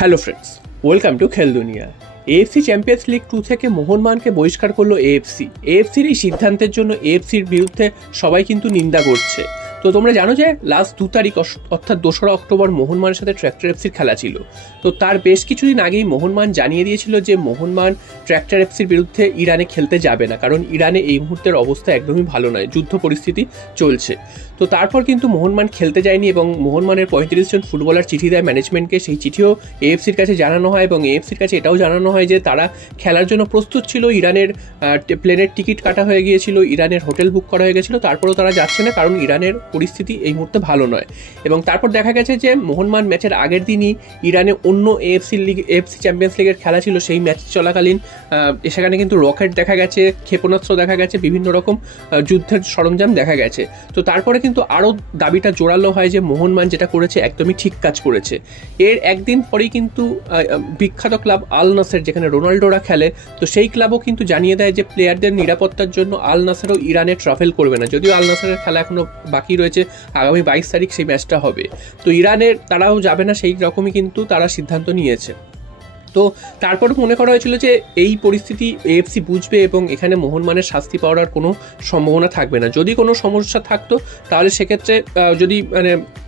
Hello friends, welcome to খেল দুনিয়া। AFC champions league 2 থেকে মোহনবাগানকে বহিষ্কার করলো এএফসির এই সিদ্ধান্তের জন্য এএফসির বিরুদ্ধে সবাই কিন্তু নিন্দা করছে। তো তোমরা জানো যে লাস্ট 2 তারিখ অর্থাৎ 2রা অক্টোবর মোহনবাগানের সাথে ট্র্যাক্টর এফসির খেলা ছিল। তো তার বেশ কিছুদিন আগেই মোহনবাগান জানিয়ে দিয়েছিল যে মোহনবাগান ট্র্যাক্টর এফসির বিরুদ্ধে ইরানে খেলতে যাবে না, কারণ ইরানে এই মুহূর্তের অবস্থা একদমই ভালো নয়, যুদ্ধ পরিস্থিতি চলছে। তো তারপর কিন্তু মোহনবাগান খেলতে যায়নি এবং মোহনবাগানের 35 জন ফুটবলার চিঠি দেয় ম্যানেজমেন্টকে। সেই চিঠিও এএফসির কাছে জানানো হয় এবং এএফসির কাছে এটাও জানানো হয় যে তারা খেলার জন্য প্রস্তুত ছিল। ইরানের প্লেনের টিকিট কাটা হয়ে গিয়েছিল, ইরানের হোটেল বুক করা হয়ে গেছিলো, তারপরেও তারা যাচ্ছে না কারণ ইরানের পরিস্থিতি এই মুহূর্তে ভালো নয়। এবং তারপর দেখা গেছে যে মোহনবাগান ম্যাচের আগের দিনই ইরানে অন্য এএফসি চ্যাম্পিয়ন্স লিগের খেলা ছিল, সেই ম্যাচ চলাকালীন সেখানে কিন্তু রকেট দেখা গেছে, ক্ষেপণাস্ত্র দেখা গেছে, বিভিন্ন রকম যুদ্ধের সরঞ্জাম দেখা গেছে। তো তারপরে কিন্তু আরও দাবিটা জোরালো হয় যে মোহনবাগান যেটা করেছে একদমই ঠিক কাজ করেছে। এর একদিন পরেই কিন্তু বিখ্যাত ক্লাব আল নাসের, যেখানে রোনাল্ডোরা খেলে, তো সেই ক্লাবও কিন্তু জানিয়ে দেয় যে প্লেয়ারদের নিরাপত্তার জন্য আল নাসেরও ইরানে ট্রাভেল করবে না। যদিও আল নাসেরের খেলা এখনও বাকি রয়েছে, আগামী 22 তারিখ সেই ম্যাচটা হবে। তো ইরানের তারাও যাবে না, সেই রকমই কিন্তু তারা সিদ্ধান্ত নিয়েছে। তো তারপর মনে করা হয়েছিল যে এই পরিস্থিতি এএফসি বুঝবে এবং এখানে মোহনবাগানের শাস্তি পাওয়ার আর কোনো সম্ভাবনা থাকবে না। যদি কোনো সমস্যা থাকতো তাহলে সেক্ষেত্রে যদি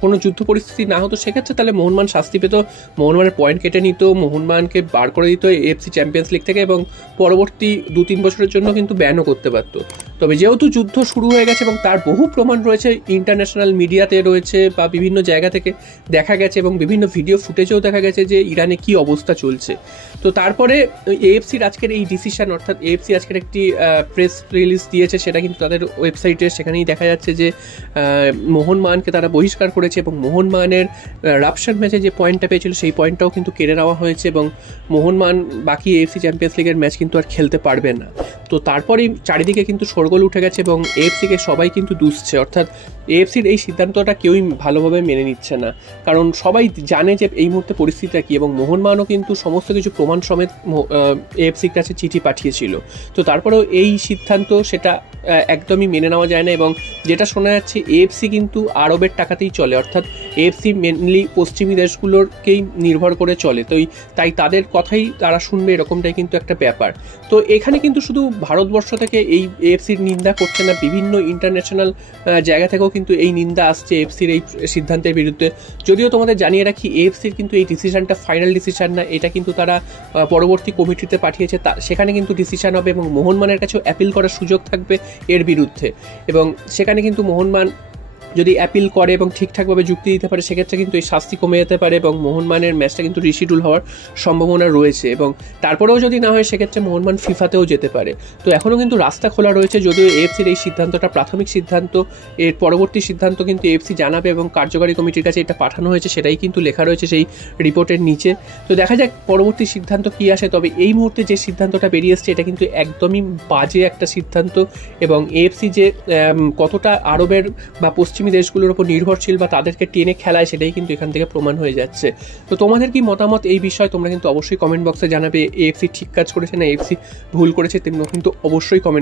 কোনো যুদ্ধ পরিস্থিতি না হতো সেক্ষেত্রে তাহলে মোহনবাগান শাস্তি পেত, মোহনবাগানের পয়েন্ট কেটে নিত, মোহনবাগানকে বার করে দিত এএফসি চ্যাম্পিয়ন্স লিগ থেকে এবং পরবর্তী 2-3 বছরের জন্য কিন্তু ব্যানও করতে পারত। তবে যেহেতু যুদ্ধ শুরু হয়ে গেছে এবং তার বহু প্রমাণ রয়েছে, ইন্টারন্যাশনাল মিডিয়াতে রয়েছে বা বিভিন্ন জায়গা থেকে দেখা গেছে এবং বিভিন্ন ভিডিও ফুটেজেও দেখা গেছে যে ইরানে কি অবস্থা চলছে। তো তারপরে এএফসির আজকের এই ডিসিশন, অর্থাৎ এএফসি আজকের একটি প্রেস রিলিজ দিয়েছে, সেটা কিন্তু তাদের ওয়েবসাইটে, সেখানেই দেখা যাচ্ছে যে মোহনবাগানকে তারা বহিষ্কার করেছে এবং মোহনবাগানের রাপশন ম্যাচে যে পয়েন্টটা পেয়েছিল সেই পয়েন্টটাও কিন্তু কেড়ে নেওয়া হয়েছে এবং মোহনবাগান বাকি এএফসি চ্যাম্পিয়ন্স লিগের ম্যাচ কিন্তু আর খেলতে পারবে না। তো তারপরেই চারিদিকে কিন্তু শোরগোল উঠে গেছে এবং এএফসিকে সবাই কিন্তু দুষছে, অর্থাৎ এএফসির এই সিদ্ধান্তটা কেউই ভালোভাবে মেনে নিচ্ছে না, কারণ সবাই জানে যে এই মুহূর্তে পরিস্থিতিটা কী। এবং মোহনবাগানও কিন্তু সমস্ত কিছু প্রমাণ সমেত এএফসির কাছে চিঠি পাঠিয়েছিল। তো তারপরেও এই সিদ্ধান্ত সেটা একদমই মেনে নেওয়া যায় না এবং যেটা শোনা যাচ্ছে এএফসি কিন্তু আরবের টাকাতেই চলে, অর্থাৎ এএফসি মেনলি পশ্চিমী দেশগুলোরকেই নির্ভর করে চলে। তো তাই তাদের কথাই তারা শুনবে, এরকমটাই কিন্তু একটা ব্যাপার। তো এখানে কিন্তু শুধু ভারতবর্ষ থেকে এই এএফসির নিন্দা করছে না, বিভিন্ন ইন্টারন্যাশনাল জায়গা থেকেও কিন্তু এই নিন্দা আসছে এএফসির এই সিদ্ধান্তের বিরুদ্ধে। যদিও তোমাদের জানিয়ে রাখি এএফসির কিন্তু এই ডিসিশনটা ফাইনাল ডিসিশন না, এটা কিন্তু তারা পরবর্তী কমিটিতে পাঠিয়েছে, সেখানে কিন্তু ডিসিশন হবে এবং মোহনবাগানের কাছেও অ্যাপিল করার সুযোগ থাকবে এর বিরুদ্ধে। এবং সেখানে কিন্তু মোহনবাগান যদি অ্যাপিল করে এবং ঠিকঠাকভাবে যুক্তি দিতে পারে সেক্ষেত্রে কিন্তু এই শাস্তি কমে যেতে পারে এবং মোহনবাগানের ম্যাচটা কিন্তু রিশিডিউল হওয়ার সম্ভাবনা রয়েছে। এবং তারপরেও যদি না হয় সেক্ষেত্রে মোহনবাগান ফিফাতেও যেতে পারে। তো এখনও কিন্তু রাস্তা খোলা রয়েছে, যদিও এএফসির এই সিদ্ধান্তটা প্রাথমিক সিদ্ধান্ত, এর পরবর্তী সিদ্ধান্ত কিন্তু এএফসি জানাবে এবং কার্যকারী কমিটির কাছে এটা পাঠানো হয়েছে, সেটাই কিন্তু লেখা রয়েছে সেই রিপোর্টের নিচে। তো দেখা যাক পরবর্তী সিদ্ধান্ত কী আসে। তবে এই মুহূর্তে যে সিদ্ধান্তটা বেরিয়ে এসছে এটা কিন্তু একদমই বাজে একটা সিদ্ধান্ত এবং এএফসি যে কতটা আরবের বা পশ্চিমী দেশগুলোর উপর নির্ভরশীল বা তাদেরকে টেনে খেলায় সেটাই কিন্তু এখান থেকে প্রমাণ হয়ে যাচ্ছে। তো তোমাদের কি মতামত এই বিষয়ে তোমরা কিন্তু অবশ্যই কমেন্ট বক্সে জানাবে। এএফসি ঠিক কাজ করেছে না এএফসি ভুল করেছে, তোমরা কিন্তু অবশ্যই কমেন্ট